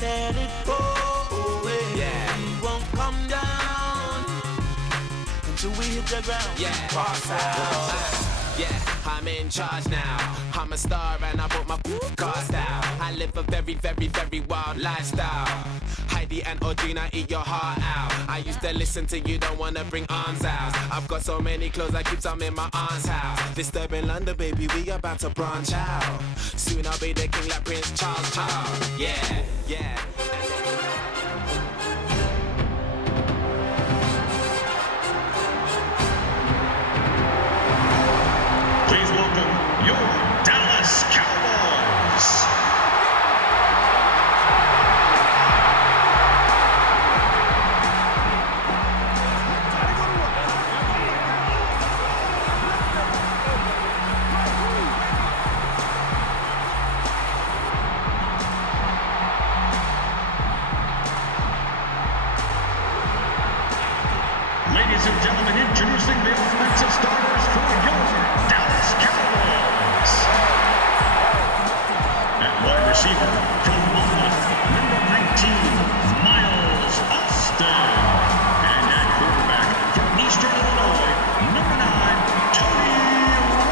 Let it go away. Yeah. We won't come down until we hit the ground. Yeah. Cross out. Yeah, I'm in charge now. I'm a star and I bought my cars down. I live a very, very, very wild lifestyle. Heidi and Audrina eat your heart out. I used to listen to you, don't wanna bring arms out. I've got so many clothes, I keep some in my aunt's house. Disturbing London, baby, we about to branch out. Soon I'll be the king like Prince Charles. Yeah, yeah. Please welcome your Dallas Cowboys. Ladies and gentlemen, introducing the offensive starters for your Dallas Cowboys. At wide receiver from Monmouth, number 19, Miles Austin. And at quarterback from Eastern Illinois, number 9, Tony Romo.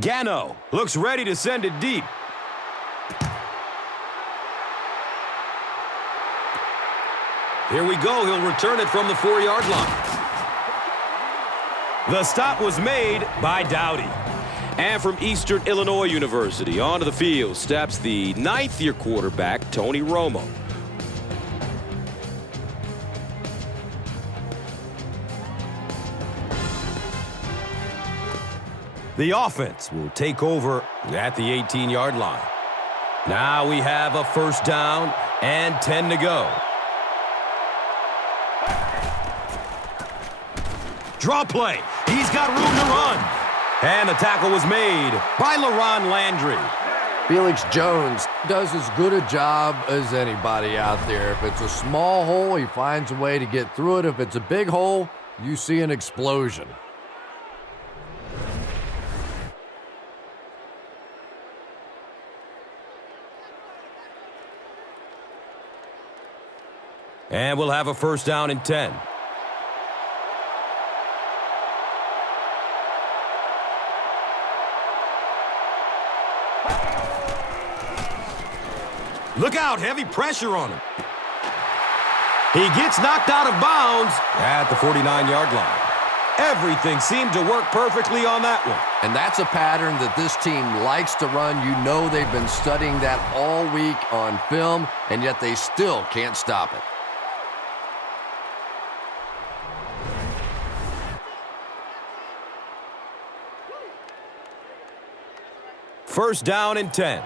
Gano looks ready to send it deep. Here we go. He'll return it from the 4-yard line. The stop was made by Dowdy. And from Eastern Illinois University, onto the field steps the 9th-year quarterback, Tony Romo. The offense will take over at the 18-yard line. Now we have a first down and 10 to go. Draw play. He's got room to run. And the tackle was made by LaRon Landry. Felix Jones does as good a job as anybody out there. If it's a small hole, he finds a way to get through it. If it's a big hole, you see an explosion. And we'll have a first down and 10. Look out, heavy pressure on him. He gets knocked out of bounds at the 49-yard line. Everything seemed to work perfectly on that one. And that's a pattern that this team likes to run. You know they've been studying that all week on film, and yet they still can't stop it. First down and 10.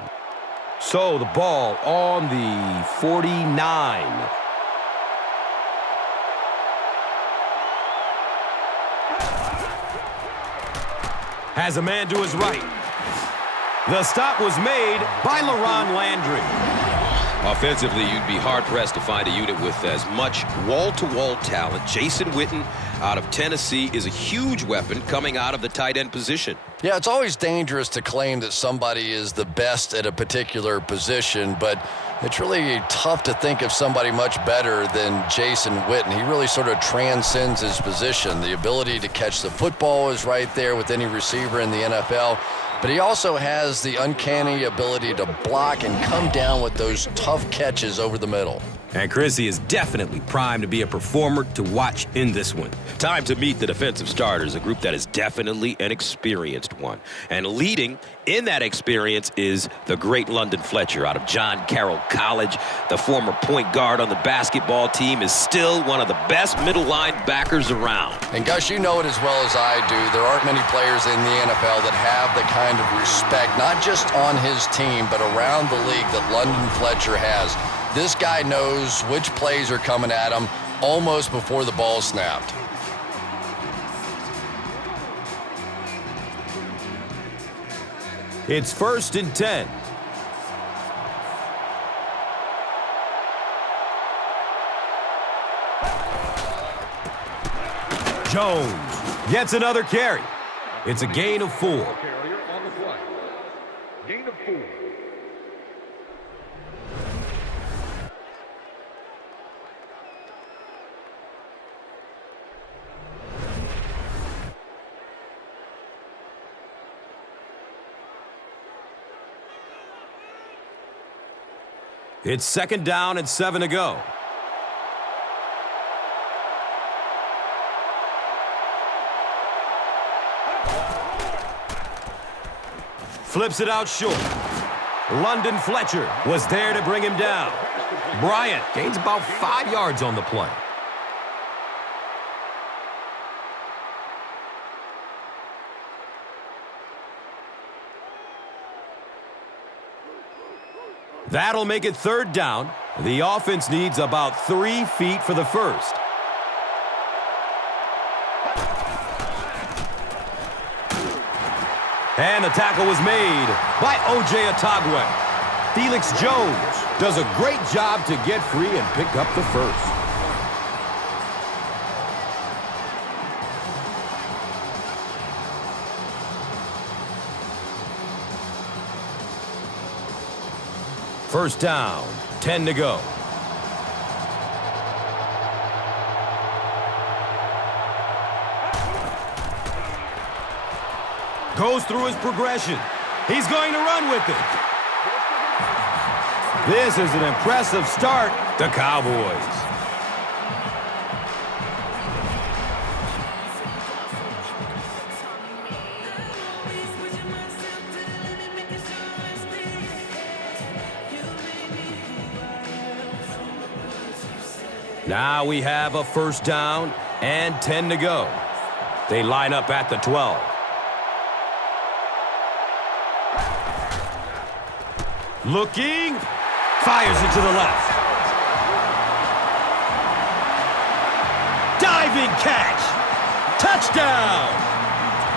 So the ball on the 49. Has a man to his right. The stop was made by LaRon Landry. Offensively, you'd be hard-pressed to find a unit with as much wall-to-wall talent. Jason Witten out of Tennessee is a huge weapon coming out of the tight end position. Yeah, it's always dangerous to claim that somebody is the best at a particular position, but it's really tough to think of somebody much better than Jason Witten. He really sort of transcends his position. The ability to catch the football is right there with any receiver in the NFL, but he also has the uncanny ability to block and come down with those tough catches over the middle. And Chrissy is definitely primed to be a performer to watch in this one. Time to meet the defensive starters, a group that is definitely an experienced one. And leading in that experience is the great London Fletcher out of John Carroll College. The former point guard on the basketball team is still one of the best middle linebackers around. And Gus, you know it as well as I do. There aren't many players in the NFL that have the kind of respect, not just on his team, but around the league that London Fletcher has. This guy knows which plays are coming at him almost before the ball snapped. It's 1st and 10. Jones gets another carry. It's a gain of 4. Carrier on the play. Gain of 4. It's 2nd down and 7 to go. Flips it out short. London Fletcher was there to bring him down. Bryant gains about 5 yards on the play. That'll make it 3rd down. The offense needs about 3 feet for the first. And the tackle was made by O.J. Atagwe. Felix Jones does a great job to get free and pick up the first. First down, 10 to go. Goes through his progression. He's going to run with it. This is an impressive start, the Cowboys. Now we have a first down and 10 to go. They line up at the 12. Looking, fires it to the left. Diving catch, touchdown.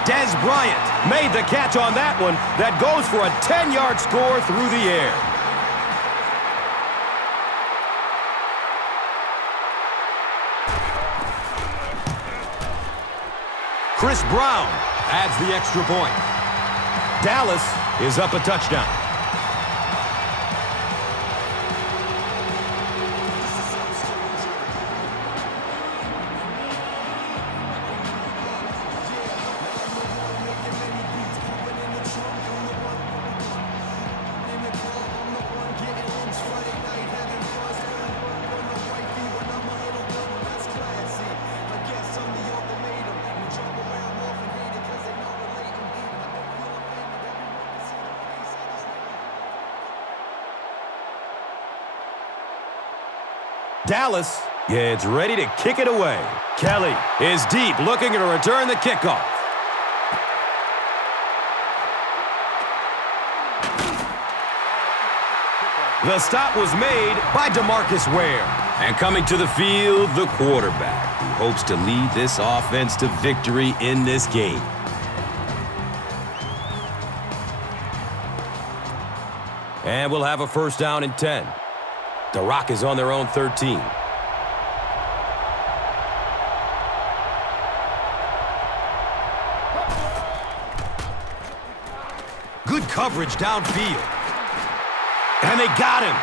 Des Bryant made the catch on that one. That goes for a 10-yard score through the air. Chris Brown adds the extra point. Dallas is up a touchdown. Dallas gets ready to kick it away. Kelly is deep, looking to return the kickoff. The stop was made by DeMarcus Ware. And coming to the field, the quarterback, who hopes to lead this offense to victory in this game. And we'll have a first down and 10. The Rock is on their own 13. Good coverage downfield. And they got him.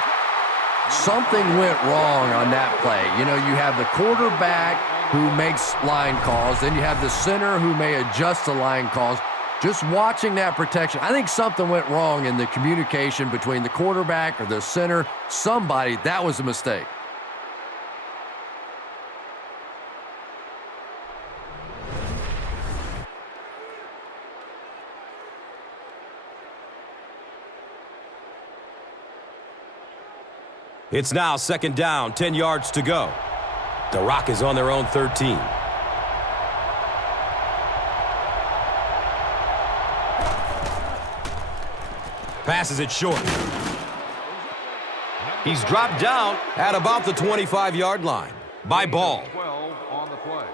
Something went wrong on that play. You know, you have the quarterback who makes line calls, then you have the center who may adjust the line calls. Just watching that protection, I think something went wrong in the communication between the quarterback or the center. Somebody, that was a mistake. It's now 2nd down, 10 yards to go. The Rock is on their own 13. Passes it short. He's dropped down at about the 25-yard line. By ball. 12 on the play.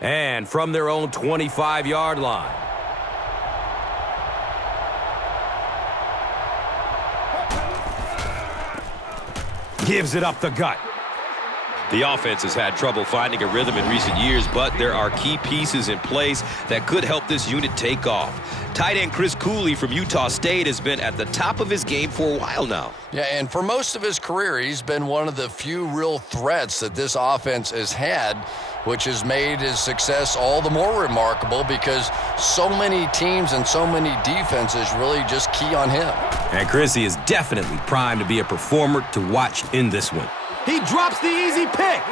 And from their own 25-yard line. Gives it up the gut. The offense has had trouble finding a rhythm in recent years, but there are key pieces in place that could help this unit take off. Tight end Chris Cooley from Utah State has been at the top of his game for a while now. Yeah, and for most of his career, he's been one of the few real threats that this offense has had, which has made his success all the more remarkable because so many teams and so many defenses really just key on him. And Chrissy is definitely primed to be a performer to watch in this one. He drops the easy pick.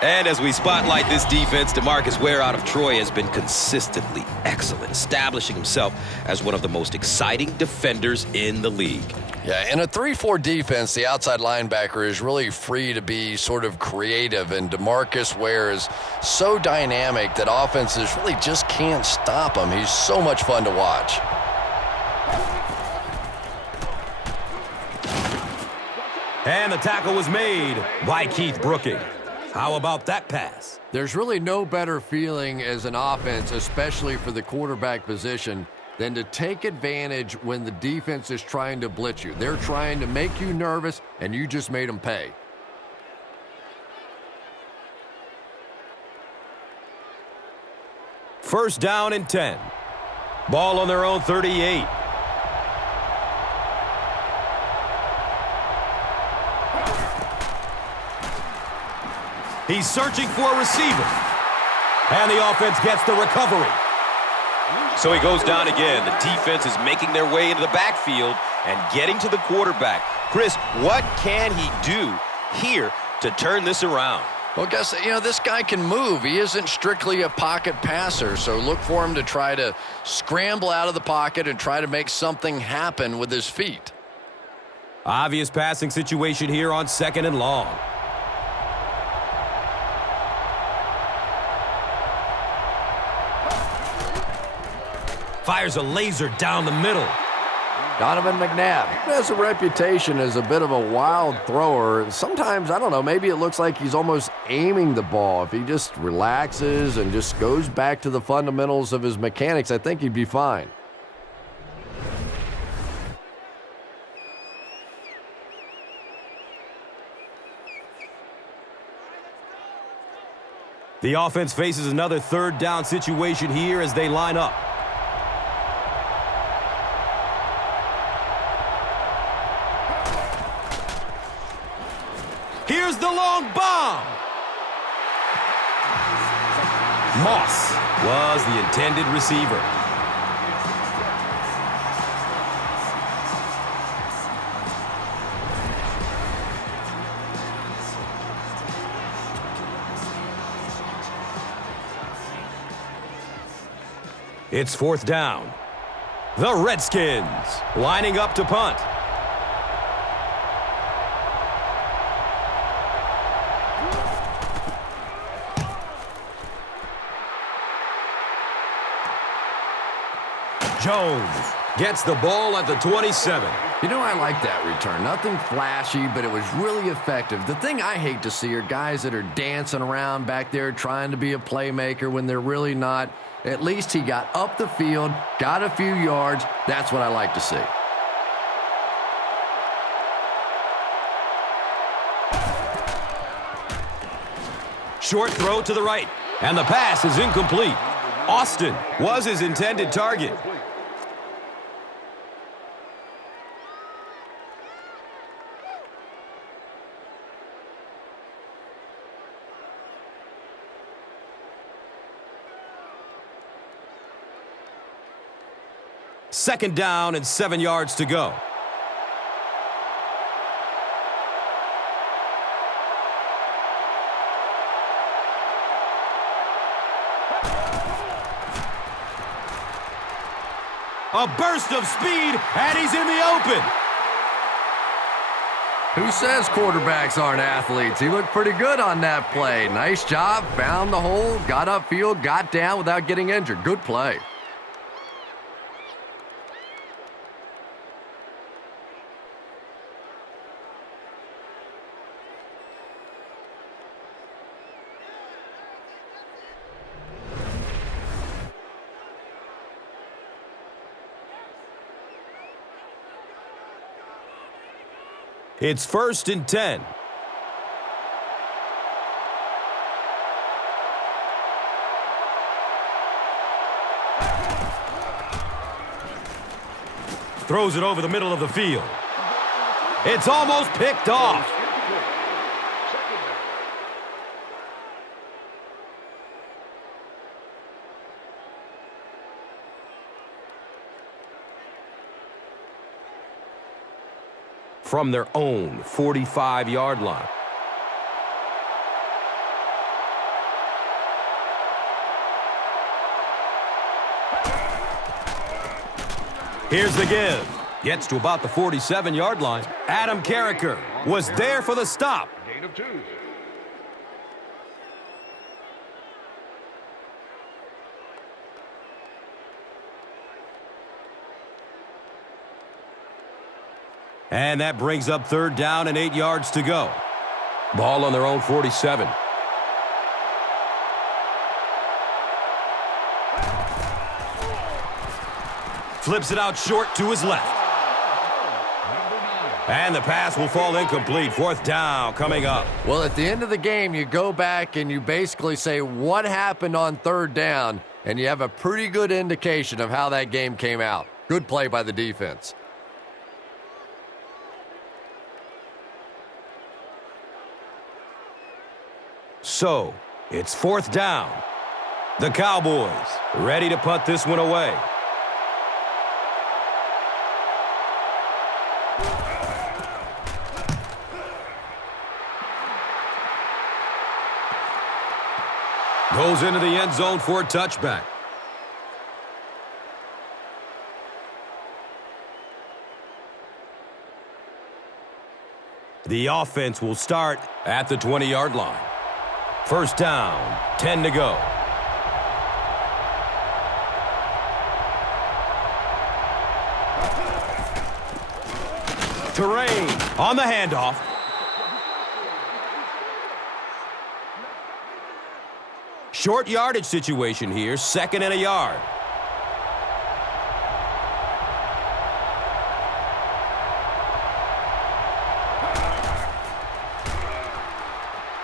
And as we spotlight this defense, DeMarcus Ware out of Troy has been consistently excellent, establishing himself as one of the most exciting defenders in the league. Yeah, in a 3-4 defense, the outside linebacker is really free to be sort of creative, and DeMarcus Ware is so dynamic that offenses really just can't stop him. He's so much fun to watch. And the tackle was made by Keith Brooking. How about that pass? There's really no better feeling as an offense, especially for the quarterback position, than to take advantage when the defense is trying to blitz you. They're trying to make you nervous, and you just made them pay. First down and 10. Ball on their own 38. He's searching for a receiver. And the offense gets the recovery. So he goes down again. The defense is making their way into the backfield and getting to the quarterback. Chris, what can he do here to turn this around? Well, guess, this guy can move. He isn't strictly a pocket passer, so look for him to try to scramble out of the pocket and try to make something happen with his feet. Obvious passing situation here on 2nd and long. Fires a laser down the middle. Donovan McNabb has a reputation as a bit of a wild thrower. Sometimes, I don't know, maybe it looks like he's almost aiming the ball. If he just relaxes and just goes back to the fundamentals of his mechanics, I think he'd be fine. The offense faces another 3rd down situation here as they line up. Here's the long bomb. Moss was the intended receiver. It's 4th down. The Redskins lining up to punt. Jones Gets the ball at the 27. You know, I like that return. Nothing flashy, but it was really effective. The thing I hate to see are guys that are dancing around back there trying to be a playmaker when they're really not. At least he got up the field, got a few yards. That's what I like to see. Short throw to the right, and the pass is incomplete. Austin was his intended target. Second down and 7 yards to go. A burst of speed, and he's in the open. Who says quarterbacks aren't athletes? He looked pretty good on that play. Nice job, found the hole, got upfield, got down without getting injured. Good play. It's 1st and 10. Throws it over the middle of the field. It's almost picked off. From their own 45-yard line. Here's the give. Gets to about the 47-yard line. Adam Carricker was there for the stop. Gain of 2. And that brings up 3rd down and 8 yards to go. Ball on their own 47. Flips it out short to his left. And the pass will fall incomplete. 4th down coming up. Well, at the end of the game, you go back and you basically say what happened on 3rd down, and you have a pretty good indication of how that game came out. Good play by the defense. So, it's 4th down. The Cowboys ready to punt this one away. Goes into the end zone for a touchback. The offense will start at the 20-yard line. 1st down, 10 to go. Terrain on the handoff. Short yardage situation here, 2nd and a yard.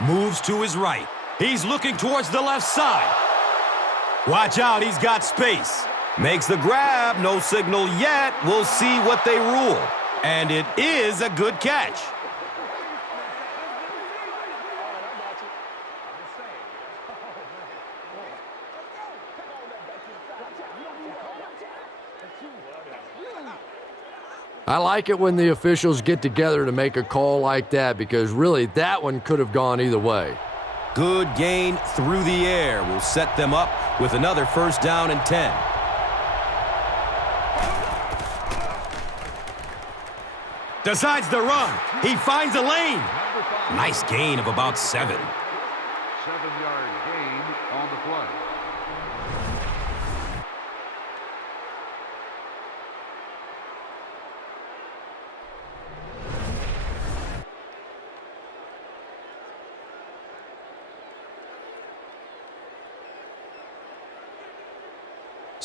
Moves to his right. He's looking towards the left side. Watch out, he's got space. Makes the grab, no signal yet. We'll see what they rule. And it is a good catch. I like it when the officials get together to make a call like that because really that one could have gone either way. Good gain through the air will set them up with another 1st down and 10. Decides to run. He finds a lane. Nice gain of about 7. 7-yard gain on the play.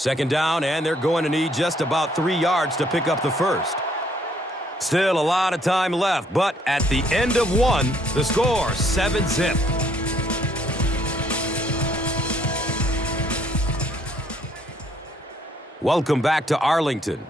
Second down, and they're going to need just about 3 yards to pick up the first. Still a lot of time left, but at the end of one, the score 7-zip. Welcome back to Arlington.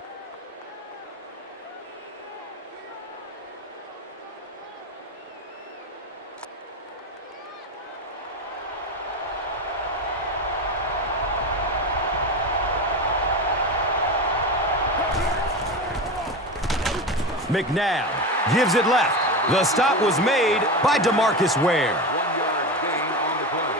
McNabb gives it left. The stop was made by DeMarcus Ware. 1 yard gain on the play.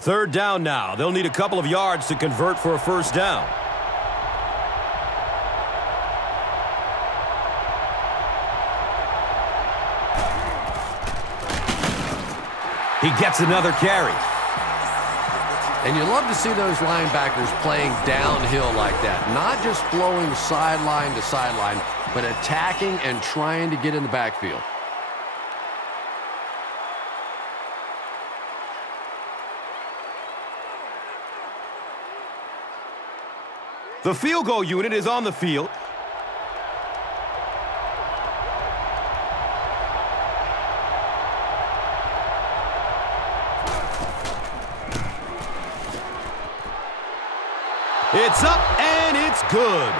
Third down now. They'll need a couple of yards to convert for a first down. He gets another carry. And you love to see those linebackers playing downhill like that. Not just flowing sideline to sideline, but attacking and trying to get in the backfield. The field goal unit is on the field. It's up, and it's good.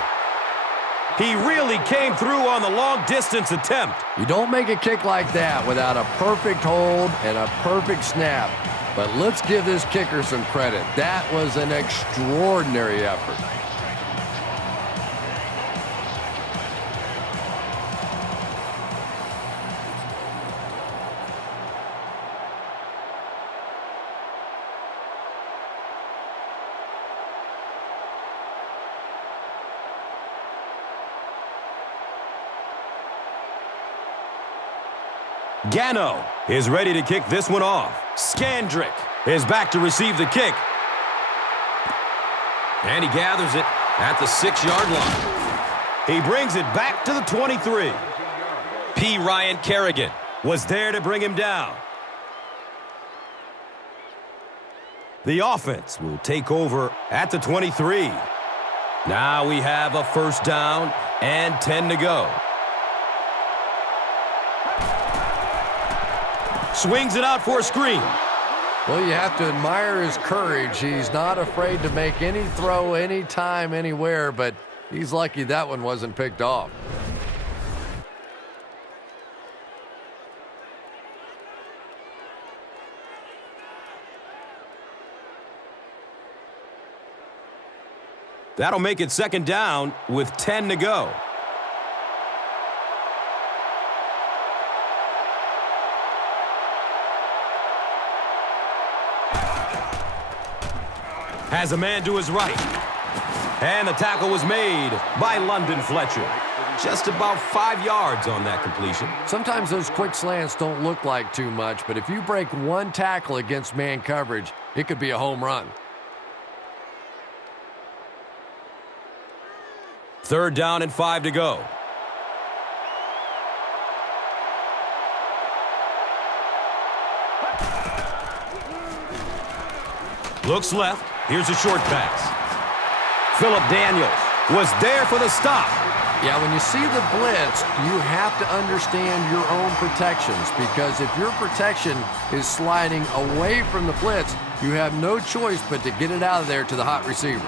He really came through on the long-distance attempt. You don't make a kick like that without a perfect hold and a perfect snap. But let's give this kicker some credit. That was an extraordinary effort. Gano is ready to kick this one off. Skandrick is back to receive the kick. And he gathers it at the 6-yard line. He brings it back to the 23. P. Ryan Kerrigan Was there to bring him down. The offense will take over at the 23. Now we have a first down and 10 to go. Swings it out for a screen. Well, you have to admire his courage. He's not afraid to make any throw, anytime, anywhere, but he's lucky that one wasn't picked off. That'll make it second down with 10 to go. Has a man to his right. And the tackle was made by London Fletcher. Just about 5 yards on that completion. Sometimes those quick slants don't look like too much, but if you break one tackle against man coverage, it could be a home run. Third down and 5 to go. Looks left. Here's a short pass. Phillip Daniels was there for the stop. Yeah, when you see the blitz, you have to understand your own protections, because if your protection is sliding away from the blitz, you have no choice but to get it out of there to the hot receiver.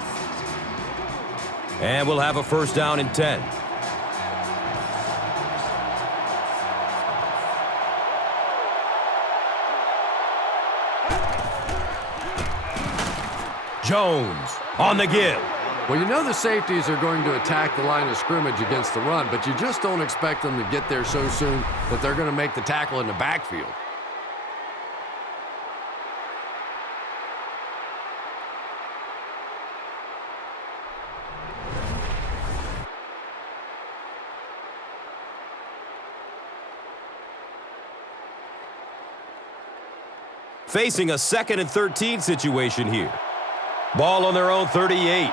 And we'll have a first down and 10. Jones on the give. Well, you know the safeties are going to attack the line of scrimmage against the run, but you just don't expect them to get there so soon that they're going to make the tackle in the backfield. Facing a 2nd and 13 situation here. Ball on their own 38.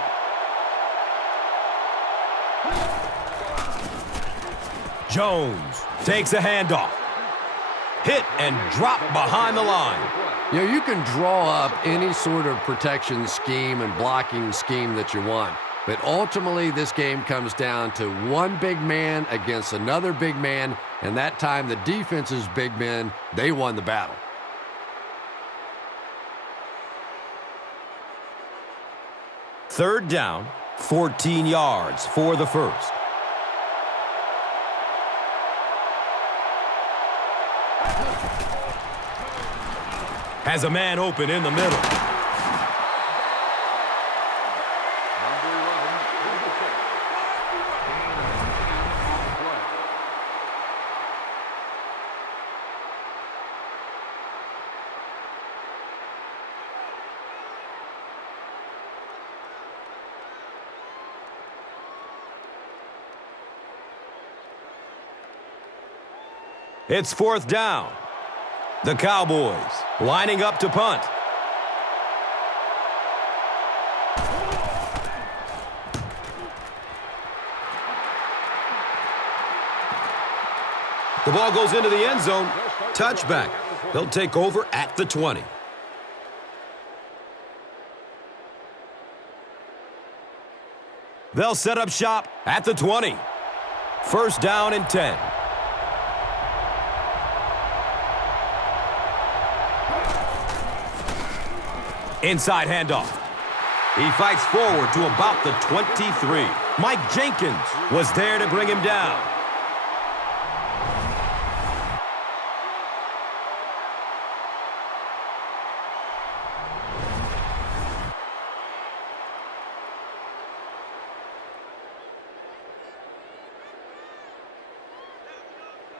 Jones takes a handoff. Hit and drop behind the line. You know, you can draw up any sort of protection scheme and blocking scheme that you want. But ultimately, this game comes down to one big man against another big man. And that time, the defense's big men, they won the battle. Third down, 14 yards for the first. Has a man open in the middle. It's fourth down. The Cowboys lining up to punt. The ball goes into the end zone. Touchback. They'll take over at the 20. They'll set up shop at the 20. First down and 10. Inside handoff. He fights forward to about the 23. Mike Jenkins was there to bring him down.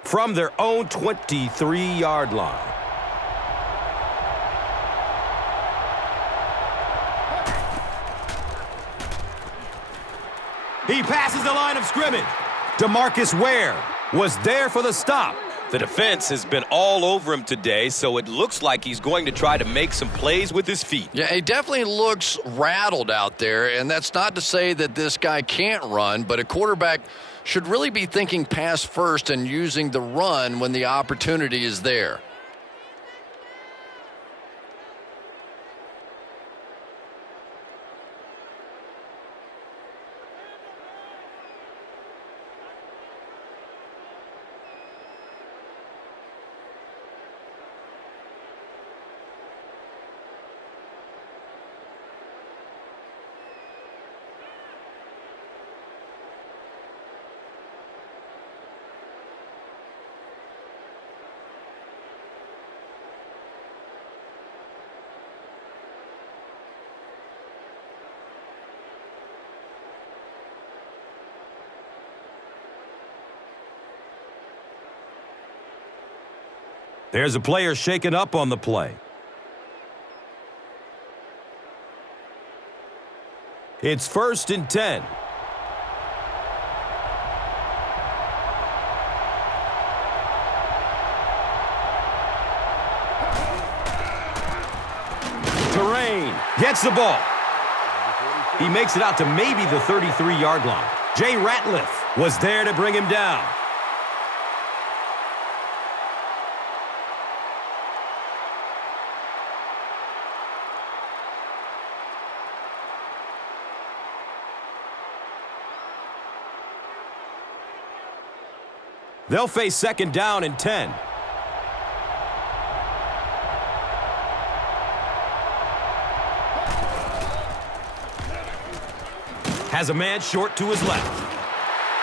From their own 23-yard line. He passes the line of scrimmage. DeMarcus Ware was there for the stop. The defense has been all over him today, so it looks like he's going to try to make some plays with his feet. Yeah, he definitely looks rattled out there, and that's not to say that this guy can't run, but a quarterback should really be thinking pass first and using the run when the opportunity is there. There's a player shaken up on the play. It's first and 10. Terrain gets the ball. He makes it out to maybe the 33-yard line. Jay Ratliff was there to bring him down. They'll face second down and 10. Has a man short to his left.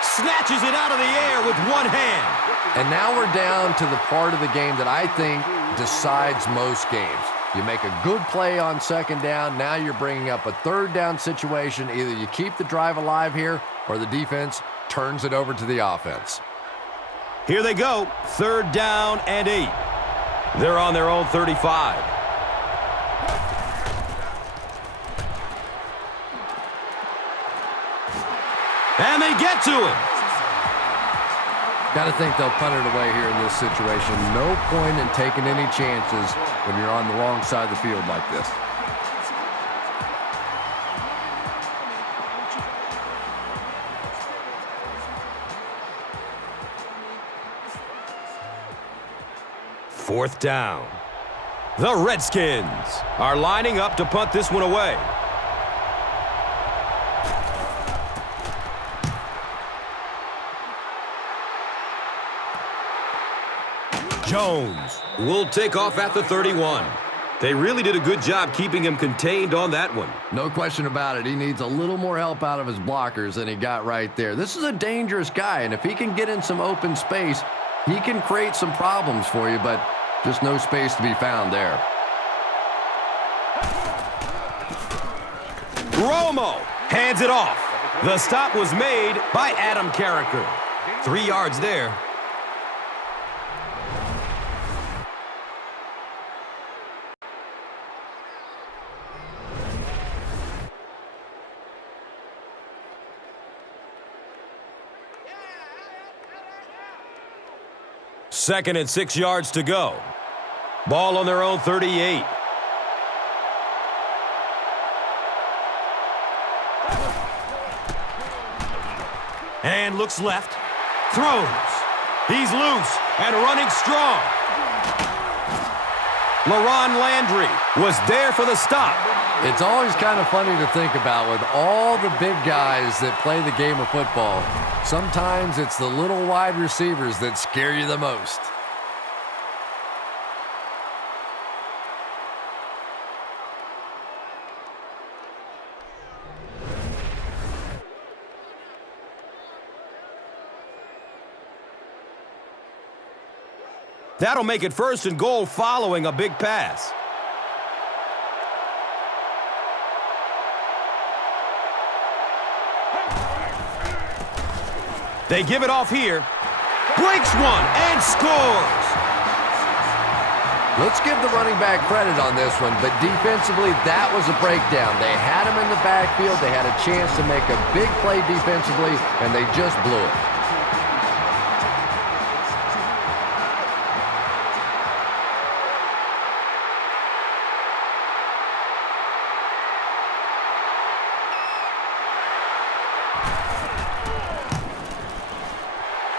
Snatches it out of the air with one hand. And now we're down to the part of the game that I think decides most games. You make a good play on second down. Now you're bringing up a third down situation. Either you keep the drive alive here or the defense turns it over to the offense. Here they go, third down and 8. They're on their own 35. And they get to him. Got to think they'll punt it away here in this situation. No point in taking any chances when you're on the wrong side of the field like this. 4th down. The Redskins are lining up to punt this one away. Jones will take off at the 31. They really did a good job keeping him contained on that one. No question about it. He needs a little more help out of his blockers than he got right there. This is a dangerous guy, and if he can get in some open space, he can create some problems for you, but just no space to be found there. Romo hands it off. The stop was made by Adam Carricker. 3 yards there. Second and 6 yards to go. Ball on their own 38. And looks left. Throws. He's loose and running strong. LaRon Landry was there for the stop. It's always kind of funny to think about with all the big guys that play the game of football. Sometimes it's the little wide receivers that scare you the most. That'll make it 1st and goal following a big pass. They give it off here. Breaks one and scores. Let's give the running back credit on this one, but defensively, that was a breakdown. They had him in the backfield. They had a chance to make a big play defensively, and they just blew it.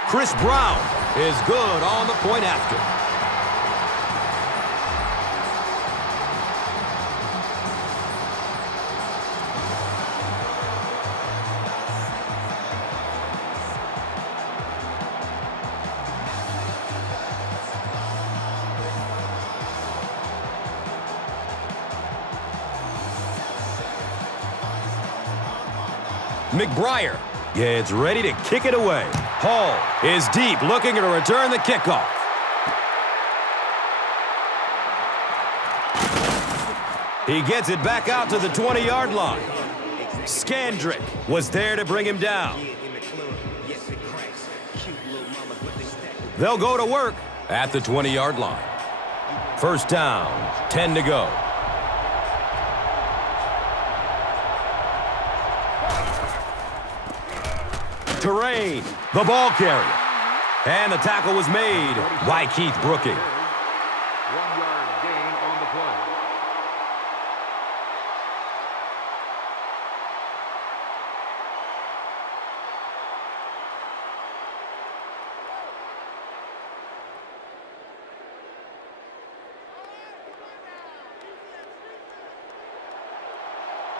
Chris Brown is good on the point after. McBriar gets ready to kick it away. Hall is deep, looking to return the kickoff. He gets it back out to the 20-yard line. Skandrick was there to bring him down. They'll go to work at the 20-yard line. 1st down, 10 to go. Terrain, the ball carrier. And the tackle was made by Keith Brooking. 1 yard gain on the play.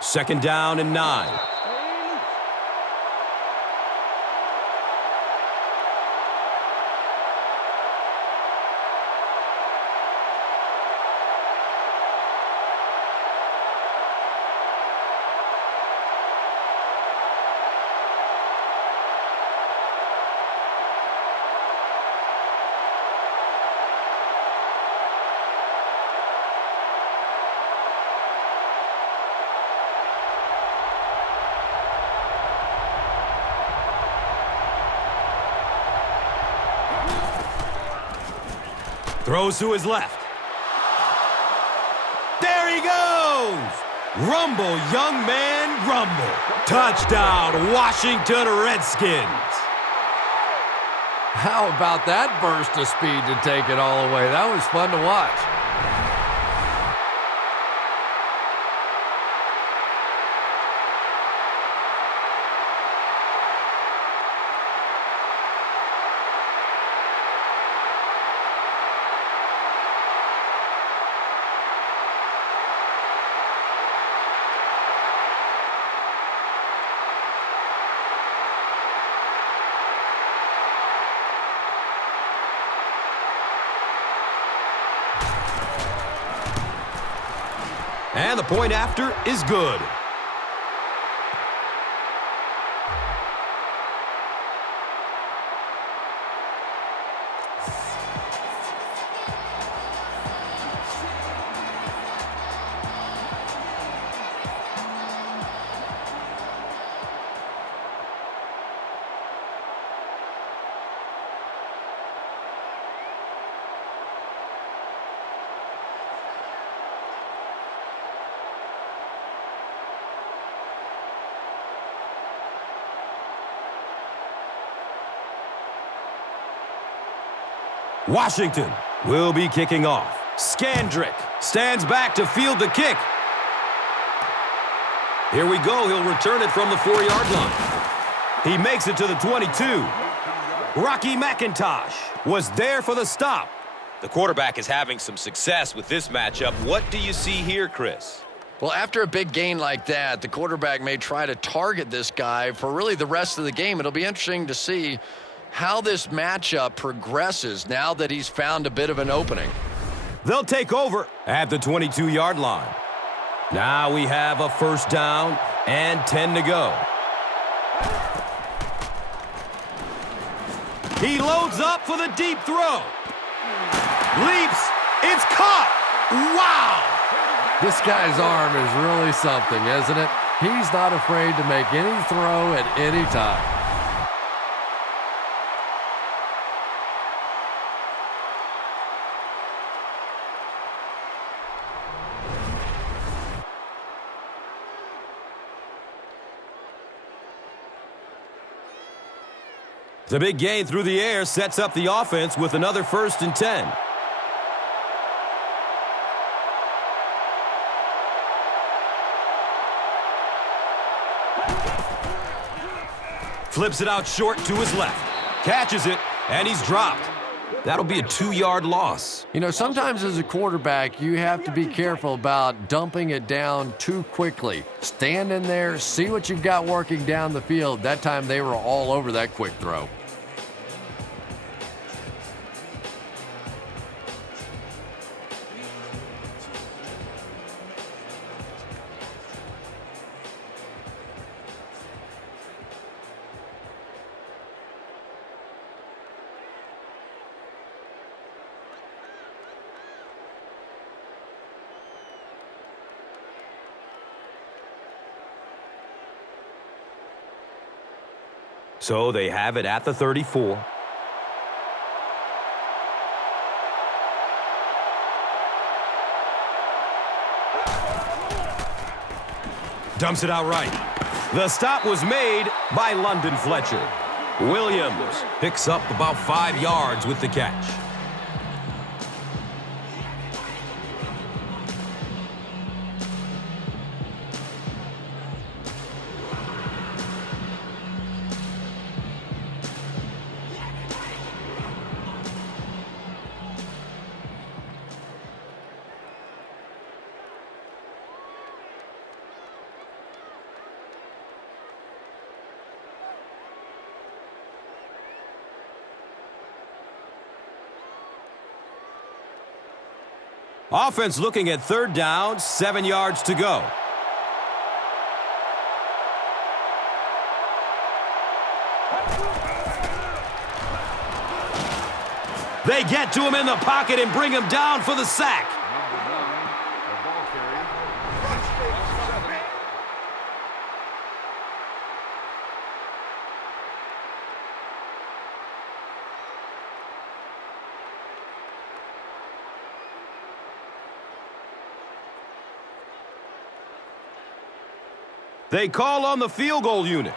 Second down and 9. Throws to his left. There he goes! Rumble, young man, rumble. Touchdown, Washington Redskins. How about that burst of speed to take it all away? That was fun to watch. And the point after is good. Washington will be kicking off. Skandrick stands back to field the kick. Here we go. He'll return it from the 4-yard line. He makes it to the 22. Rocky McIntosh was there for the stop. The quarterback is having some success with this matchup. What do you see here, Chris? Well, after a big gain like that, the quarterback may try to target this guy for really the rest of the game. It'll be interesting to see how this matchup progresses now that he's found a bit of an opening. They'll take over at the 22-yard line. Now we have a first down and 10 to go. He loads up for the deep throw. Leaps. It's caught. Wow! This guy's arm is really something, isn't it? He's not afraid to make any throw at any time. The big gain through the air sets up the offense with another 1st and 10. Flips it out short to his left. Catches it, and he's dropped. That'll be a 2-yard loss. You know, sometimes as a quarterback, you have to be careful about dumping it down too quickly. Stand in there, see what you've got working down the field. That time they were all over that quick throw. So they have it at the 34. Dumps it out right. The stop was made by London Fletcher. Williams picks up about 5 yards with the catch. Offense looking at 3rd down, 7 yards to go. They get to him in the pocket and bring him down for the sack. Number 9, the ball carrier. They call on the field goal unit.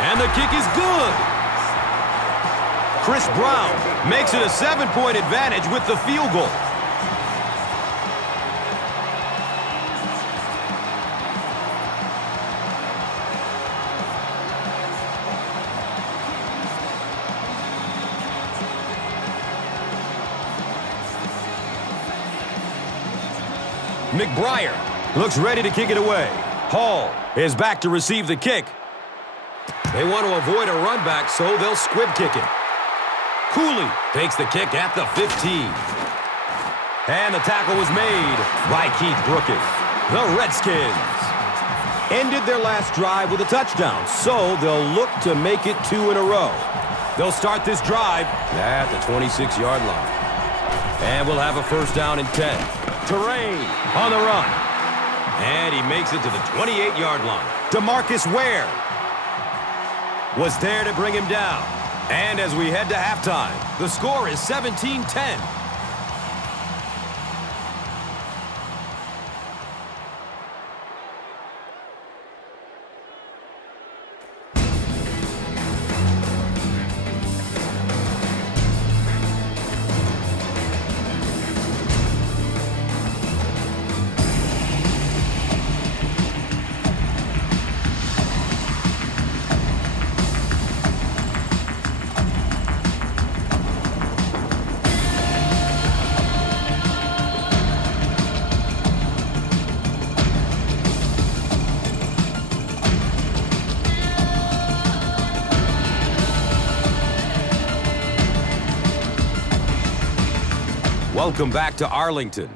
And the kick is good. Chris Brown makes it a 7-point advantage with the field goal. McBriar looks ready to kick it away. Hall is back to receive the kick. They want to avoid a run back, so they'll squib kick it. Cooley takes the kick at the 15. And the tackle was made by Keith Brooking. The Redskins ended their last drive with a touchdown, so they'll look to make it 2 in a row. They'll start this drive at the 26-yard line. And we'll have a first down and 10. Terrain on the run. And he makes it to the 28-yard line. DeMarcus Ware was there to bring him down. And as we head to halftime, the score is 17-10. Welcome back to Arlington.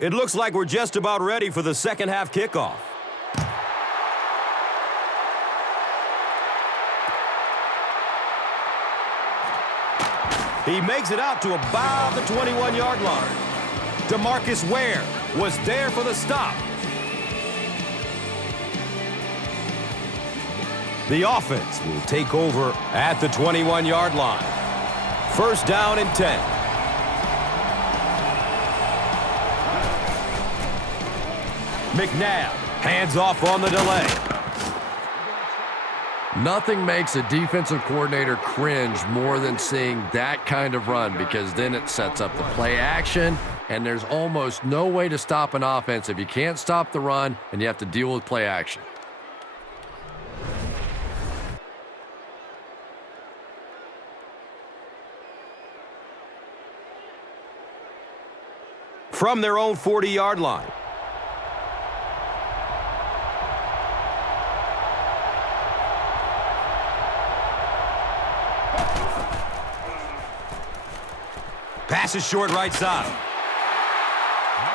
It looks like we're just about ready for the second half kickoff. He makes it out to about the 21-yard line. DeMarcus Ware was there for the stop. The offense will take over at the 21-yard line. First down and 10. McNabb hands off on the delay. Nothing makes a defensive coordinator cringe more than seeing that kind of run, because then it sets up the play action, and there's almost no way to stop an offense if you can't stop the run and you have to deal with play action. From their own 40-yard line. Pass is short right side.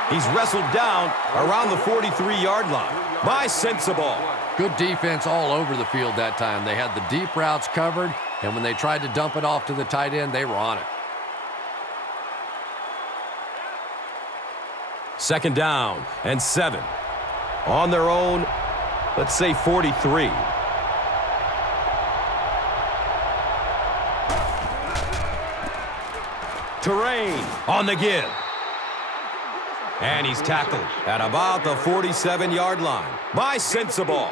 He's wrestled down around the 43-yard line by Sensabaugh. Good defense all over the field that time. They had the deep routes covered, and when they tried to dump it off to the tight end, they were on it. Second down and 7. On their own, let's say 43. Terrain on the give. And he's tackled at about the 47-yard line by Sensabaugh.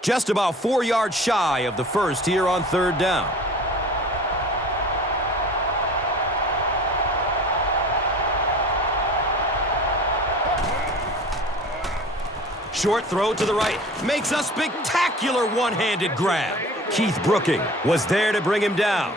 Just about 4 yards shy of the first here on third down. Short throw to the right. Makes a spectacular one-handed grab. Keith Brooking was there to bring him down.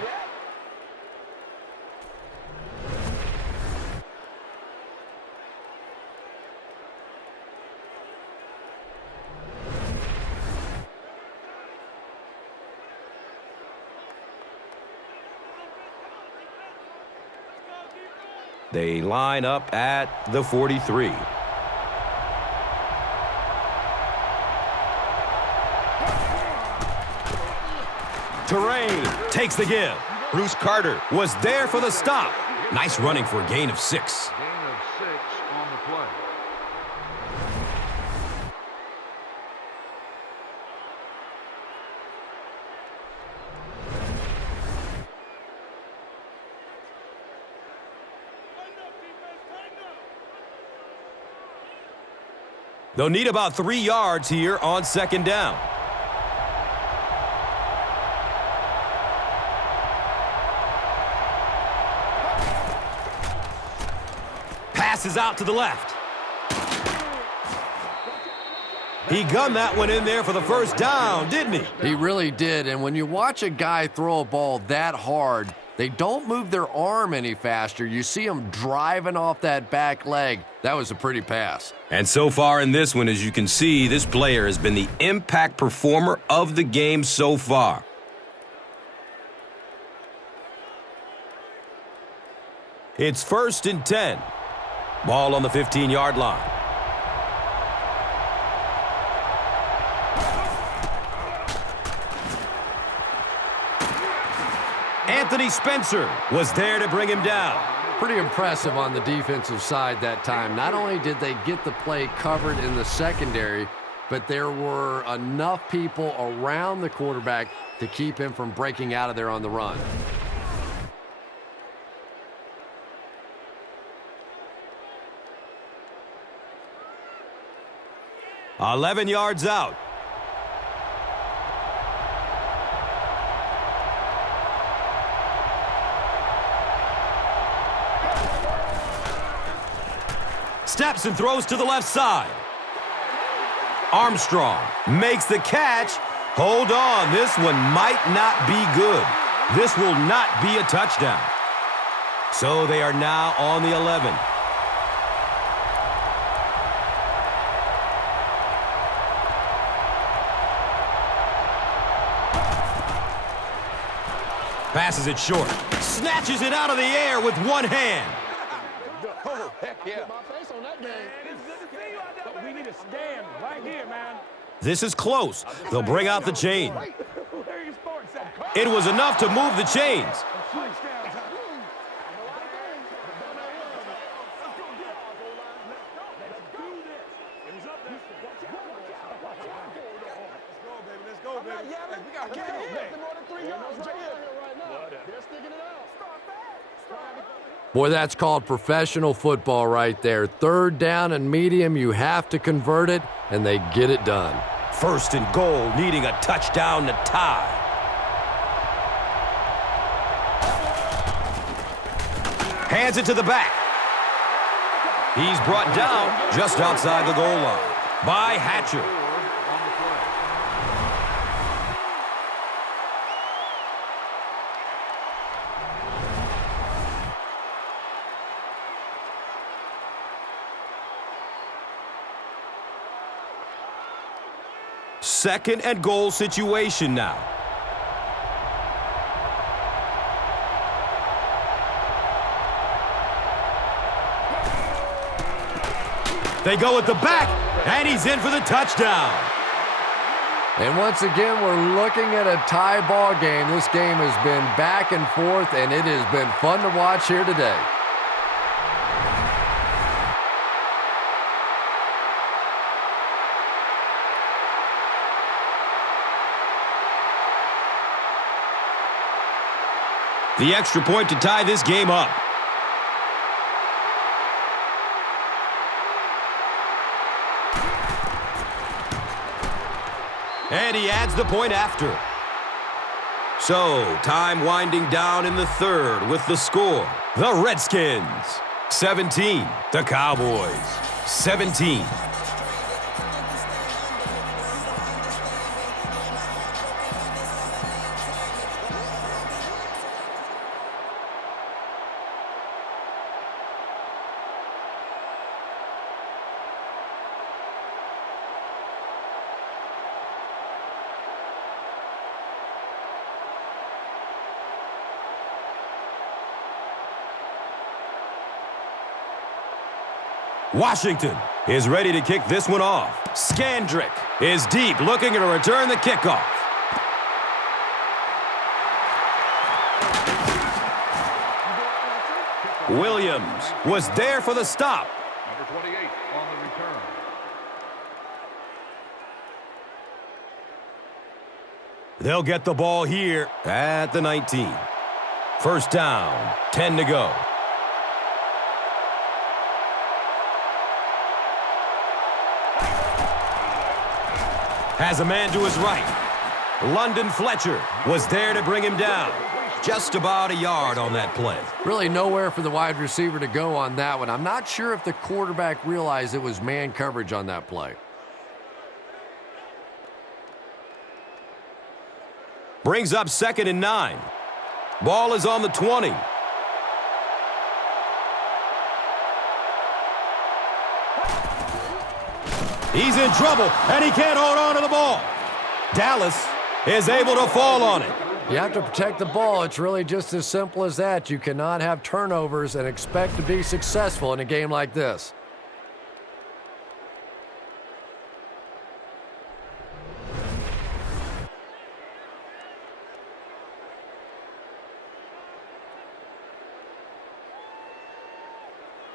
They line up at the 43. Terrain takes the give. Bruce Carter was there for the stop. Nice running for a gain of 6. Gain of 6 on the play. They'll need about 3 yards here on 2nd down. Passes out to the left. He gunned that one in there for the first down, didn't he? He really did, and when you watch a guy throw a ball that hard, they don't move their arm any faster. You see them driving off that back leg. That was a pretty pass. And so far in this one, as you can see, this player has been the impact performer of the game so far. It's 1st and 10. Ball on the 15-yard line. Anthony Spencer was there to bring him down. Pretty impressive on the defensive side that time. Not only did they get the play covered in the secondary, but there were enough people around the quarterback to keep him from breaking out of there on the run. $11 yards out. Steps and throws to the left side. Armstrong makes the catch. Hold on, this one might not be good. This will not be a touchdown. So they are now on the 11. Passes it short. Snatches it out of the air with one hand. Oh, heck yeah. We need to stand right here, man. This is close. They'll bring out the chain. It was enough to move the chains. Boy, that's called professional football right there. 3rd down and medium, you have to convert it, and they get it done. 1st and goal, needing a touchdown to tie. Hands it to the back. He's brought down just outside the goal line by Hatcher. Second and goal situation now. They go at the back, and he's in for the touchdown. And once again, we're looking at a tie ball game. This game has been back and forth, and it has been fun to watch here today. The extra point to tie this game up. And he adds the point after. So, time winding down in the 3rd with the score. The Redskins, 17. The Cowboys, 17. Washington is ready to kick this one off. Skandrick is deep, looking to return the kickoff. Williams was there for the stop. Number 28 on the return. They'll get the ball here at the 19. First down, 10 to go. Has a man to his right. London Fletcher was there to bring him down. Just about a yard on that play. Really nowhere for the wide receiver to go on that one. I'm not sure if the quarterback realized it was man coverage on that play. Brings up 2nd and 9. Ball is on the 20. He's in trouble, and he can't hold on to the ball. Dallas is able to fall on it. You have to protect the ball. It's really just as simple as that. You cannot have turnovers and expect to be successful in a game like this.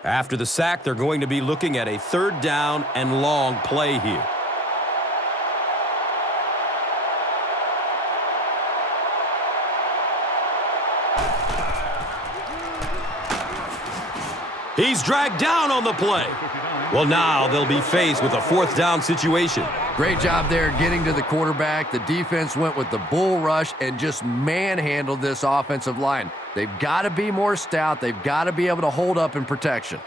After the sack, they're going to be looking at a 3rd down and long play here. He's dragged down on the play. Well, now they'll be faced with a 4th down situation. Great job there getting to the quarterback. The defense went with the bull rush and just manhandled this offensive line. They've got to be more stout. They've got to be able to hold up in protection.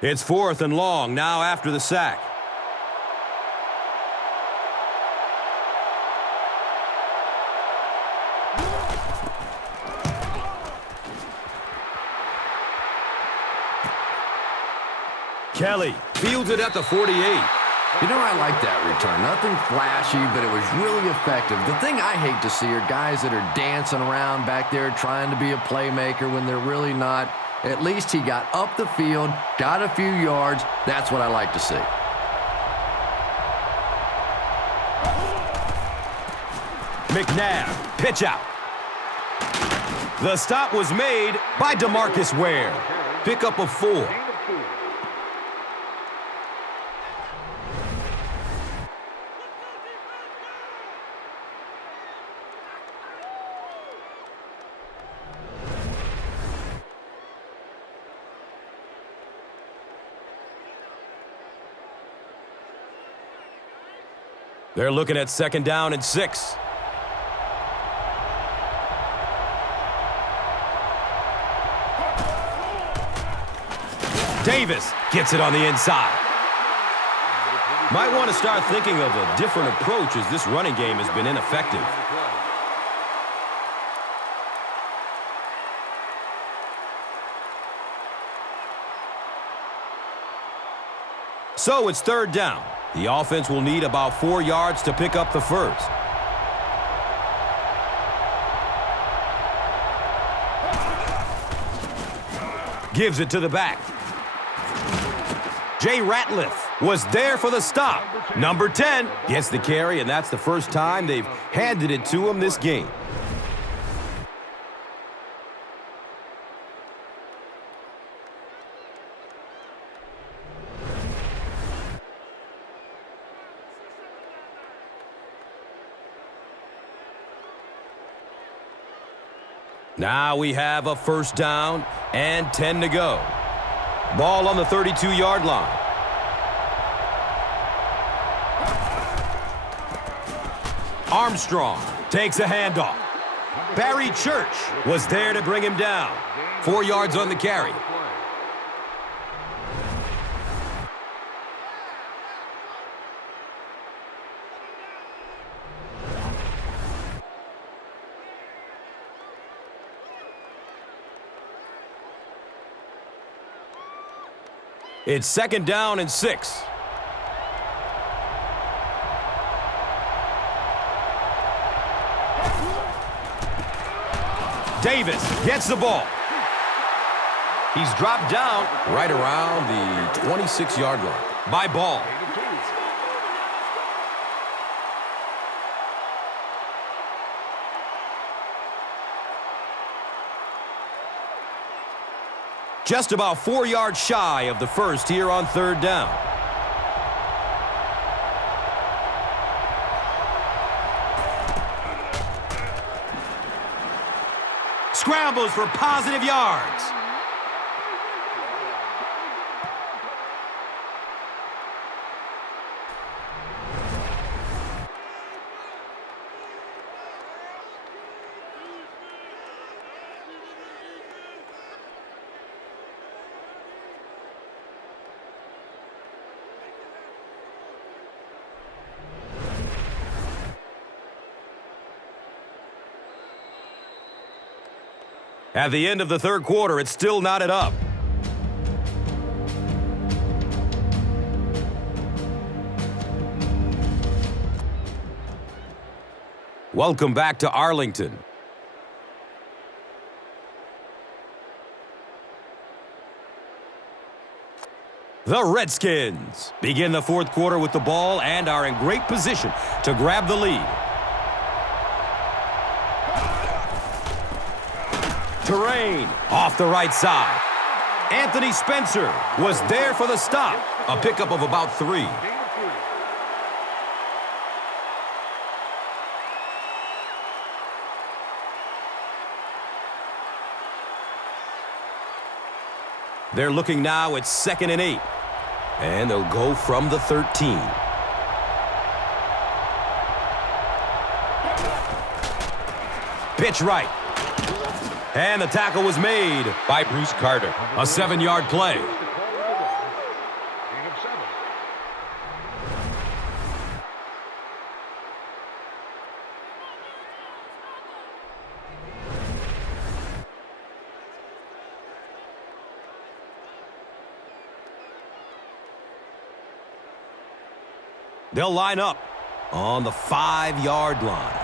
It's 4th and long now after the sack. Kelly fields it at the 48. You know, I like that return. Nothing flashy, but it was really effective. The thing I hate to see are guys that are dancing around back there trying to be a playmaker when they're really not. At least he got up the field, got a few yards. That's what I like to see. McNabb, pitch out. The stop was made by DeMarcus Ware. Pickup of 4. They're looking at 2nd down and 6. Davis gets it on the inside. Might want to start thinking of a different approach as this running game has been ineffective. So it's 3rd down. The offense will need about 4 yards to pick up the first. Gives it to the back. Jay Ratliff was there for the stop. Number 10 gets the carry, and that's the first time they've handed it to him this game. Now we have a 1st down and 10 to go. Ball on the 32-yard line. Armstrong takes a handoff. Barry Church was there to bring him down. 4 yards on the carry. It's 2nd down and 6. Davis gets the ball. He's dropped down right around the 26-yard line. By ball. Just about 4 yards shy of the first here on third down. Scrambles for positive yards. At the end of the third quarter, it's still knotted up. Welcome back to Arlington. The Redskins begin the fourth quarter with the ball and are in great position to grab the lead. Terrain off the right side. Anthony Spencer was there for the stop. A pickup of about 3. They're looking now at 2nd and 8. And they'll go from the 13. Pitch right. And the tackle was made by Bruce Carter. A 7-yard play. They'll line up on the 5-yard line.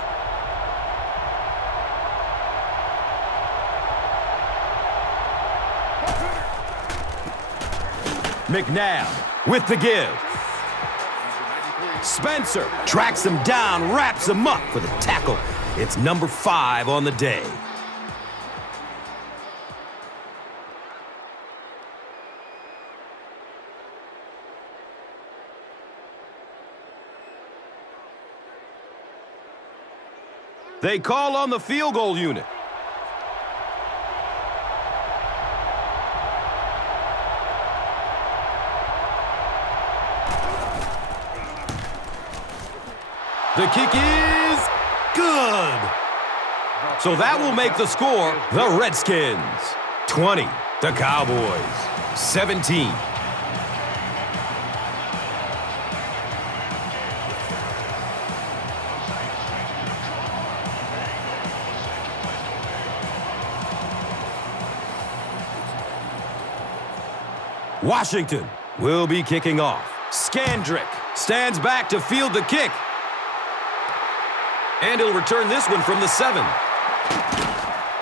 McNabb with the give. Spencer tracks him down, wraps him up for the tackle. It's number 5 on the day. They call on the field goal unit. The kick is good. So that will make the score the Redskins 20, the Cowboys 17. Washington will be kicking off. Skandrick stands back to field the kick. And he'll return this one from the 7.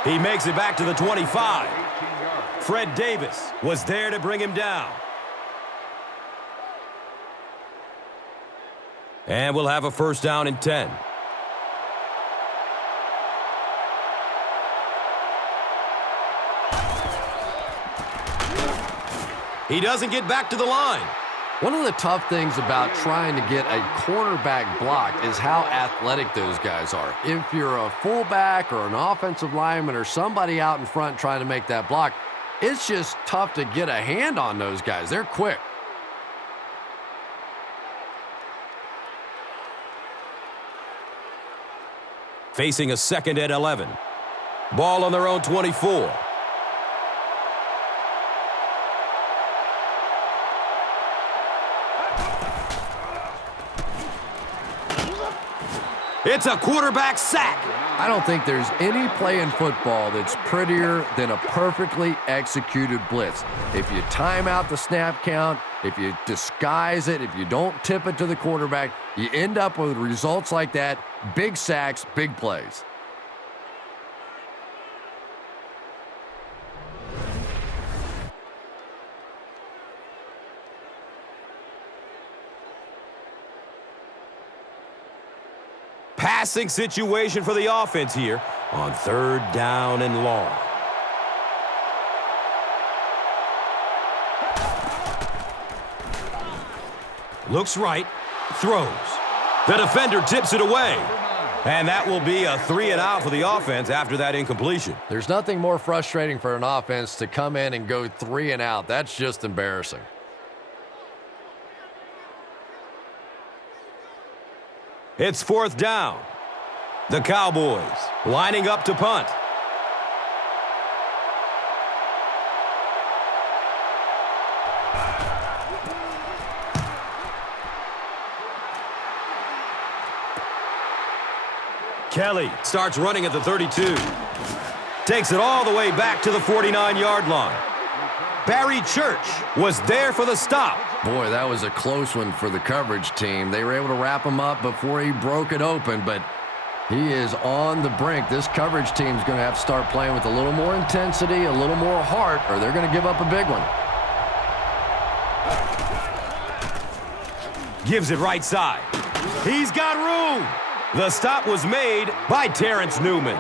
He makes it back to the 25. Fred Davis was there to bring him down. And we'll have a first down and 10. He doesn't get back to the line. One of the tough things about trying to get a cornerback block is how athletic those guys are. If you're a fullback or an offensive lineman or somebody out in front trying to make that block, it's just tough to get a hand on those guys. They're quick. Facing a 2nd and 11. Ball on their own 24. It's a quarterback sack. I don't think there's any play in football that's prettier than a perfectly executed blitz. If you time out the snap count, if you disguise it, if you don't tip it to the quarterback, you end up with results like that. Big sacks, big plays. Passing situation for the offense here on 3rd down and long. Looks right. Throws. The defender tips it away. And that will be a 3-and-out for the offense after that incompletion. There's nothing more frustrating for an offense to come in and go 3-and-out. That's just embarrassing. It's 4th down. The Cowboys lining up to punt. Kelly starts running at the 32. Takes it all the way back to the 49-yard line. Barry Church was there for the stop. Boy, that was a close one for the coverage team. They were able to wrap him up before he broke it open, but he is on the brink. This coverage team is going to have to start playing with a little more intensity, a little more heart, or they're going to give up a big one. Gives it right side. He's got room. The stop was made by Terrence Newman.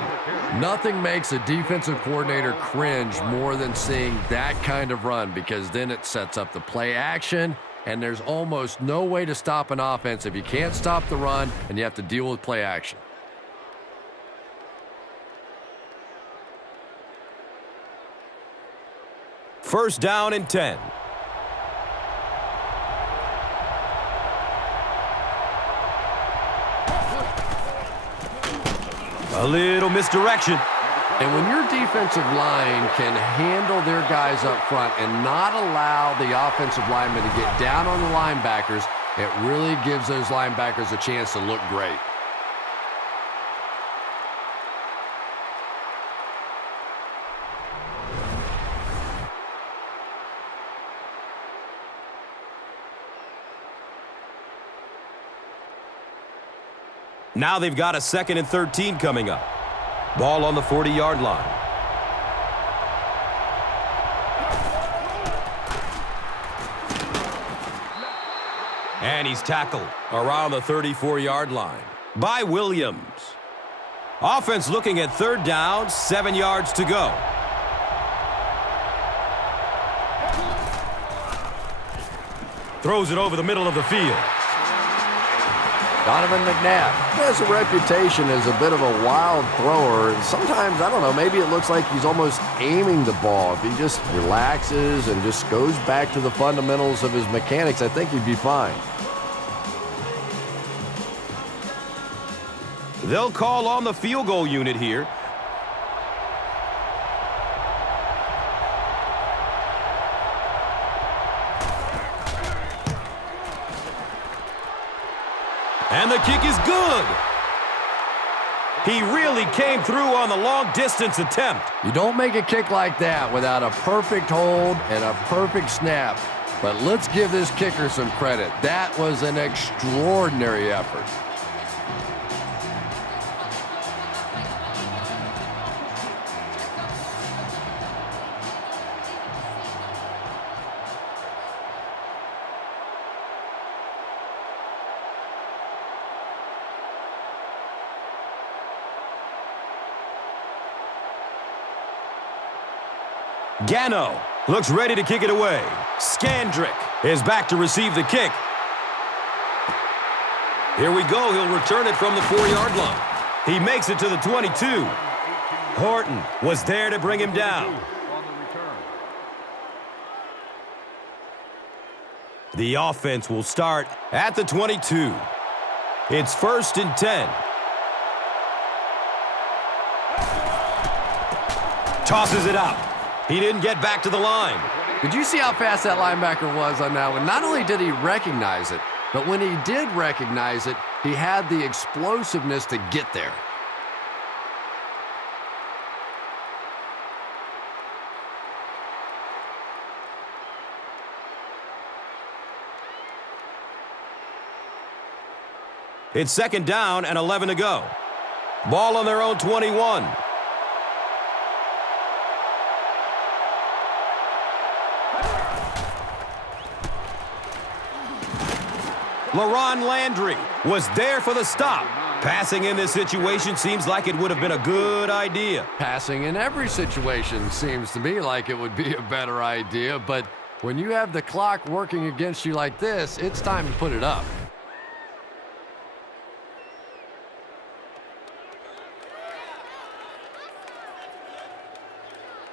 Nothing makes a defensive coordinator cringe more than seeing that kind of run, because then it sets up the play action, and there's almost no way to stop an offense if you can't stop the run and you have to deal with play action. First down and 10. A little misdirection. And when your defensive line can handle their guys up front and not allow the offensive linemen to get down on the linebackers, it really gives those linebackers a chance to look great. Now they've got a 2nd and 13 coming up. Ball on the 40-yard line. And he's tackled around the 34-yard line by Williams. Offense looking at 3rd down, 7 yards to go. Throws it over the middle of the field. Donovan McNabb has a reputation as a bit of a wild thrower, and sometimes, I don't know, maybe it looks like he's almost aiming the ball. If he just relaxes and just goes back to the fundamentals of his mechanics, I think he'd be fine. They'll call on the field goal unit here. And the kick is good. He really came through on the long-distance attempt. You don't make a kick like that without a perfect hold and a perfect snap. But let's give this kicker some credit. That was an extraordinary effort. Gano looks ready to kick it away. Skandrick is back to receive the kick. Here we go. He'll return it from the 4-yard line. He makes it to the 22. Horton was there to bring him down. The offense will start at the 22. It's 1st and 10. Tosses it out. He didn't get back to the line. Did you see how fast that linebacker was on that one? Not only did he recognize it, but when he did recognize it, he had the explosiveness to get there. It's 2nd down and 11 to go. Ball on their own 21. LaRon Landry was there for the stop. Passing in this situation seems like it would have been a good idea. Passing in every situation seems to me like it would be a better idea, but When you have the clock working against you like this, it's time to put it up.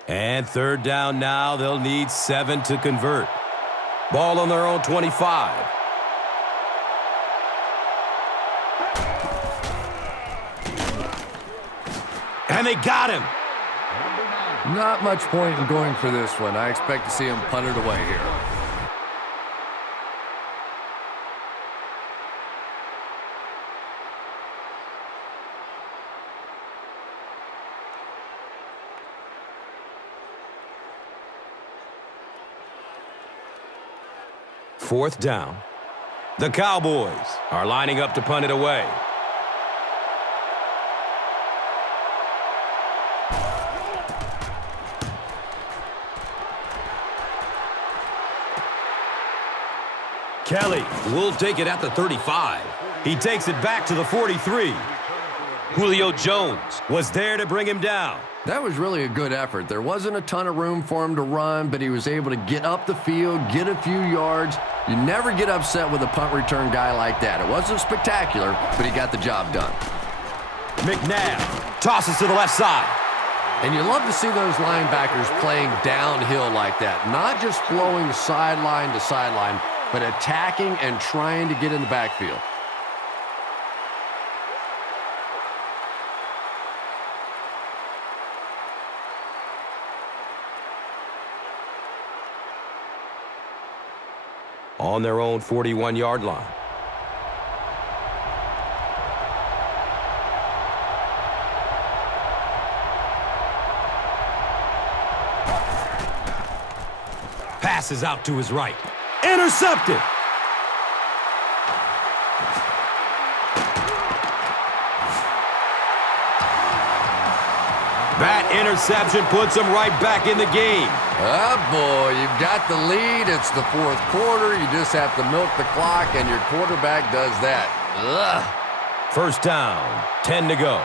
And third down now. They'll need 7 to convert. Ball on their own 25. And they got him. Not much point in going for this one. I expect to see him punt it away here. Fourth down. The Cowboys are lining up to punt it away. Kelly will take it at the 35. He takes it back to the 43. Julio Jones was there to bring him down. That was really a good effort. There wasn't a ton of room for him to run, but he was able to get up the field, get a few yards. You never get upset with a punt return guy like that. It wasn't spectacular, but he got the job done. McNabb tosses to the left side. And you love to see those linebackers playing downhill like that, not just flowing sideline to sideline, but attacking and trying to get in the backfield. On their own 41-yard line. Passes out to his right. Intercepted. That interception puts him right back in the game. Oh, boy, you've got the lead. It's the fourth quarter. You just have to milk the clock, and your quarterback does that. Ugh. First down, 10 to go.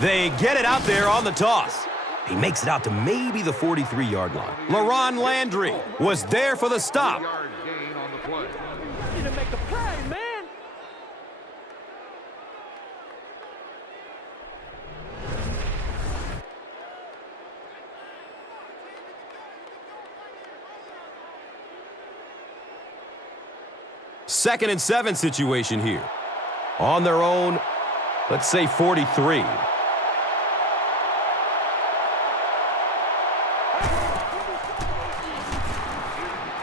They get it out there on the toss. He makes it out to maybe the 43-yard line. LaRon Landry was there for the stop. Gain on the play. You didn't make the play, man. Second and 7 situation here. On their own, let's say 43.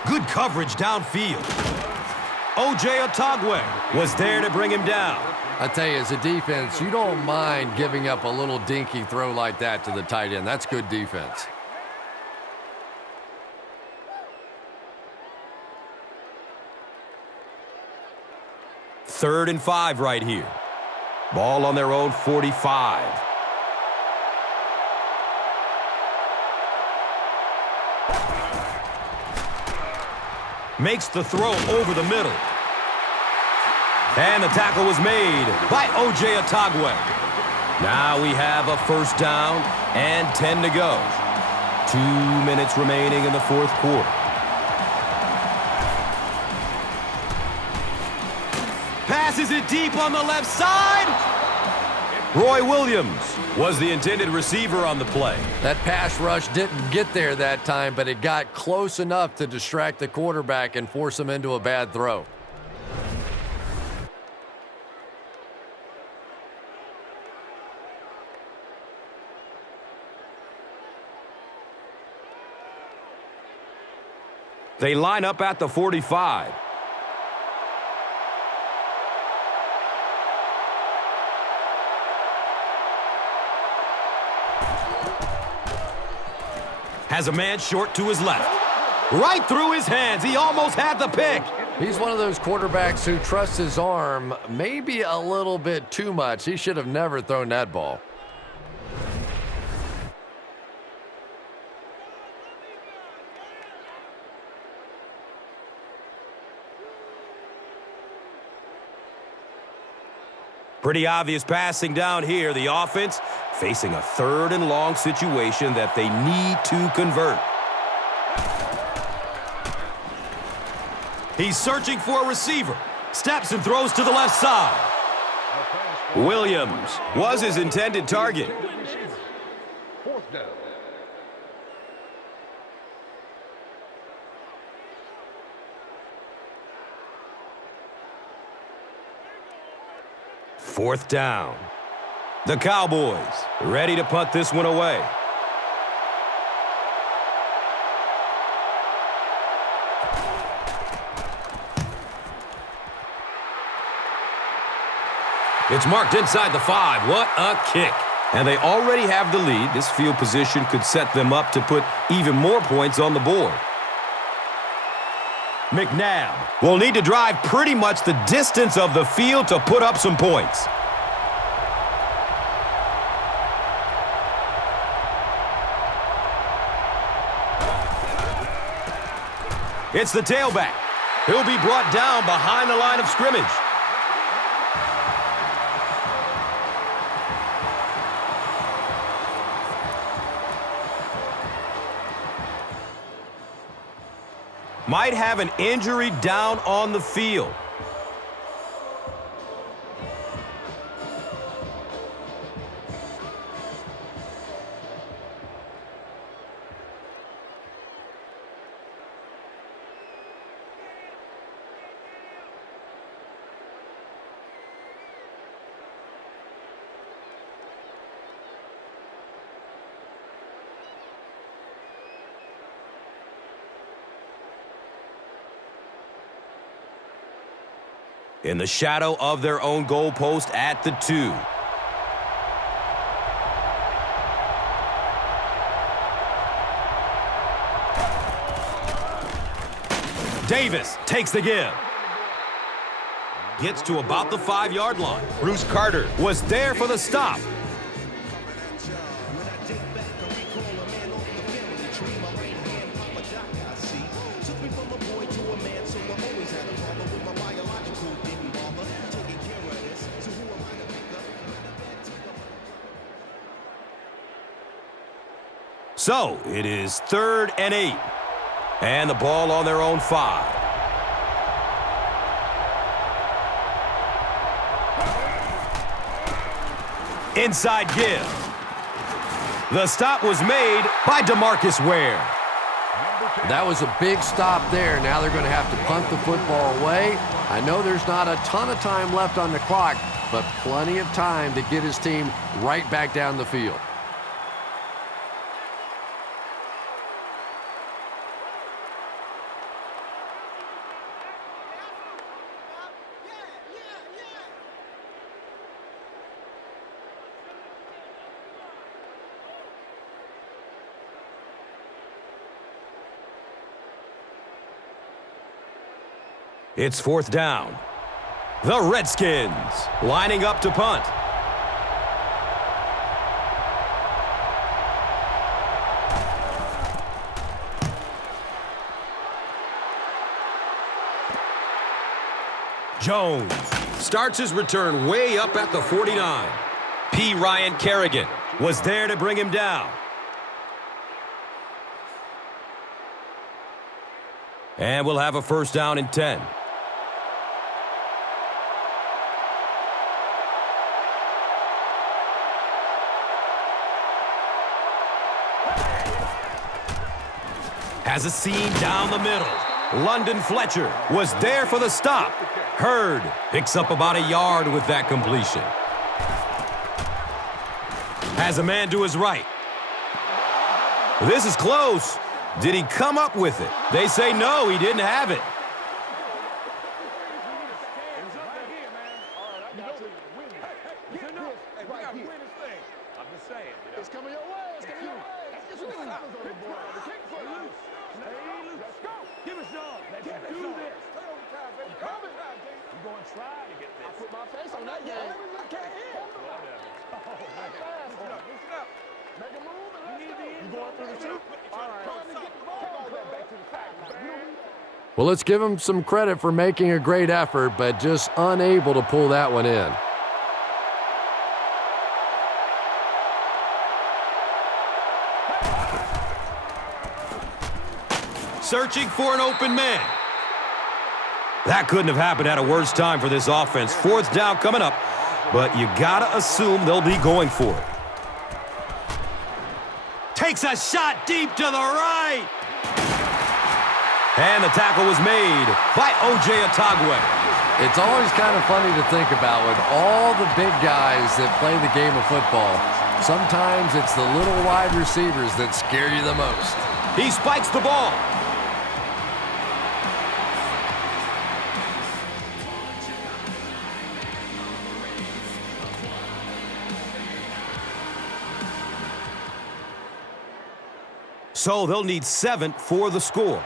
Good coverage downfield. O.J. Otagwe was there to bring him down. I tell you, as a defense, you don't mind giving up a little dinky throw like that to the tight end. That's good defense. Third and 5 right here. Ball on their own 45. Makes the throw over the middle. And the tackle was made by O.J. Otagwe. Now we have a first down and 10 to go. 2 minutes remaining in the fourth quarter. Passes it deep on the left side. Roy Williams was the intended receiver on the play. That pass rush didn't get there that time, but it got close enough to distract the quarterback and force him into a bad throw. They line up at the 45. Has a man short to his left. Right through his hands. He almost had the pick. He's one of those quarterbacks who trusts his arm maybe a little bit too much. He should have never thrown that ball. Pretty obvious passing down here. The offense facing a 3rd and long situation that they need to convert. He's searching for a receiver. Steps and throws to the left side. Williams was his intended target. 4th down. Fourth down. The Cowboys ready to punt this one away. It's marked inside the 5. What a kick. And they already have the lead. This field position could set them up to put even more points on the board. McNabb will need to drive pretty much the distance of the field to put up some points. It's the tailback. He'll be brought down behind the line of scrimmage. Might have an injury down on the field. In the shadow of their own goalpost at the 2. Davis takes the give. Gets to about the 5-yard line. Bruce Carter was there for the stop. So, it is 3rd and 8. And the ball on their own 5. Inside give. The stop was made by DeMarcus Ware. That was a big stop there. Now they're going to have to punt the football away. I know there's not a ton of time left on the clock, but plenty of time to get his team right back down the field. It's 4th down. The Redskins lining up to punt. Jones starts his return way up at the 49. P. Ryan Kerrigan was there to bring him down. And we'll have a 1st down and 10. Has a seam down the middle. London Fletcher was there for the stop. Hurd picks up about a yard with that completion. Has a man to his right. This is close. Did he come up with it? They say no, he didn't have it. Well, let's give him some credit for making a great effort, but just unable to pull that one in. searching for an open man. That couldn't have happened at a worse time for this offense. 4th down coming up, but you gotta assume they'll be going for it. Takes a shot deep to the right. And the tackle was made by O.J. Atagwe. It's always kind of funny to think about with all the big guys that play the game of football. Sometimes it's the little wide receivers that scare you the most. He spikes the ball. So they'll need 7 for the score.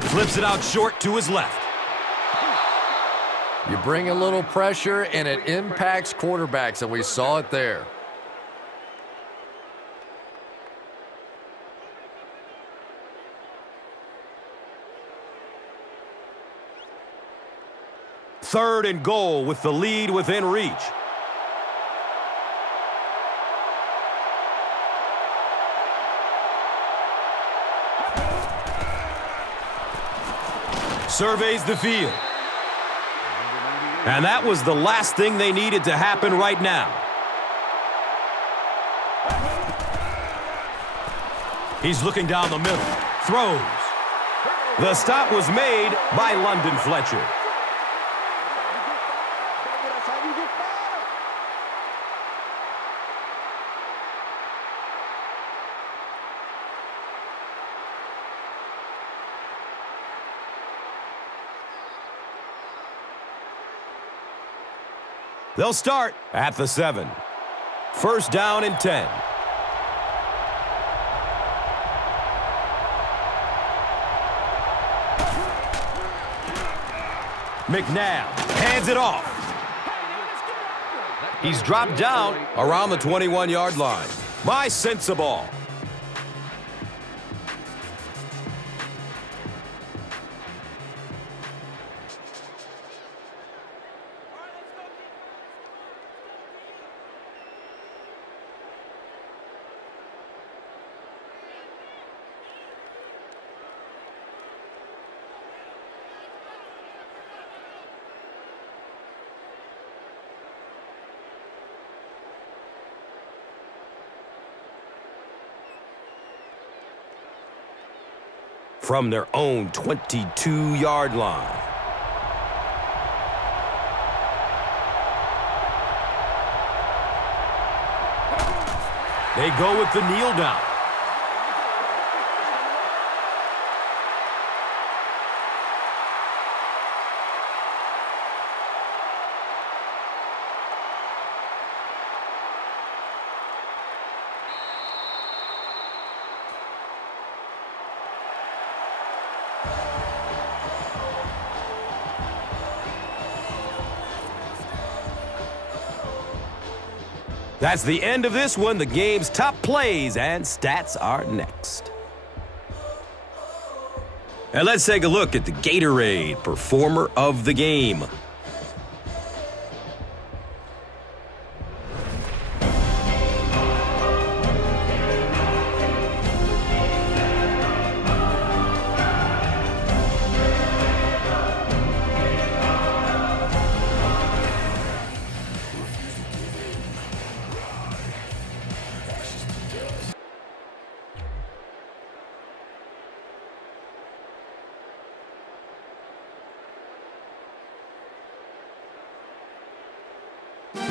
Flips it out short to his left. You bring a little pressure, and it impacts quarterbacks, and we saw it there. Third and goal with the lead within reach. Surveys the field. And that was the last thing they needed to happen right now. He's looking down the middle. Throws. The stop was made by London Fletcher. They'll start at the 7. 1st down and 10. McNabb hands it off. He's dropped down around the 21-yard line. By Sensabaugh. From their own 22-yard line. They go with the kneel down. That's the end of this one. The game's top plays and stats are next. And let's take a look at the Gatorade Performer of the Game.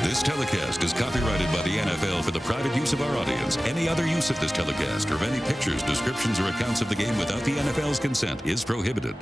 This telecast is copyrighted by the NFL for the private use of our audience. Any other use of this telecast or of any pictures, descriptions, or accounts of the game without the NFL's consent is prohibited.